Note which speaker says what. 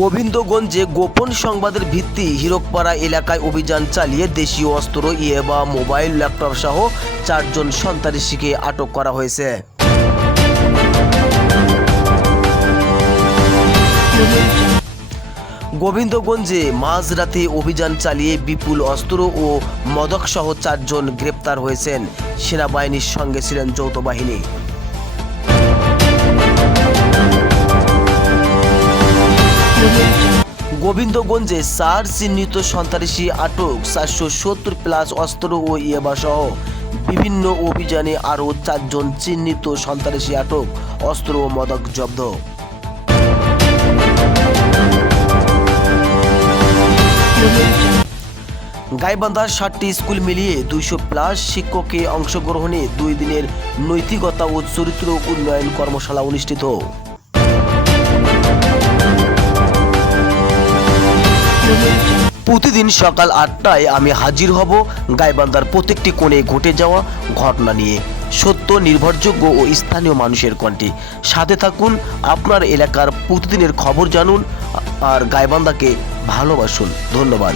Speaker 1: গোবিন্দগঞ্জে গোপন সংবাদের ভিত্তি হিরকপাড়া এলাকায় অভিযান চালিয়ে দেশীয় অস্ত্র ইয়েবা মোবাইল, ল্যাপটপ সহ চারজন সন্ত্রাসীকে আটক করা হয়েছে। গোবিন্দগঞ্জে মাঝরাতে অভিযান চালিয়ে বিপুল অস্ত্র ও মদক সহ চারজন গ্রেপ্তার হয়েছেন। সেনাবাহিনীর সঙ্গে ছিলেন যৌথ বাহিনী। গোবিন্দগঞ্জে চার চিহ্নিত সন্ত্রাসী আটক চারশো সত্তর প্লাস অস্ত্র ও ইয়েবা সহ বিভিন্ন অভিযানে আরও চারজন চিহ্নিত সন্ত্রাসী আটক, অস্ত্র ও মদক জব্দ। গাইবান্ধার ষাটটি স্কুল মিলিয়ে দুইশো প্লাস শিক্ষককে অংশগ্রহণে দুই দিনের নৈতিকতা ও চরিত্র উন্নয়ন কর্মশালা অনুষ্ঠিত। প্রতিদিন সকাল আটটায় আমি হাজির হব গাইবান্ধার প্রত্যেকটি কোণে ঘটে যাওয়া ঘটনা নিয়ে। সত্য, নির্ভরযোগ্য ও স্থানীয় মানুষের কণ্ঠে। সাথে থাকুন, আপনার এলাকার প্রতিদিনের খবর জানুন আর গাইবান্ধাকে ভালোবাসুন। ধন্যবাদ।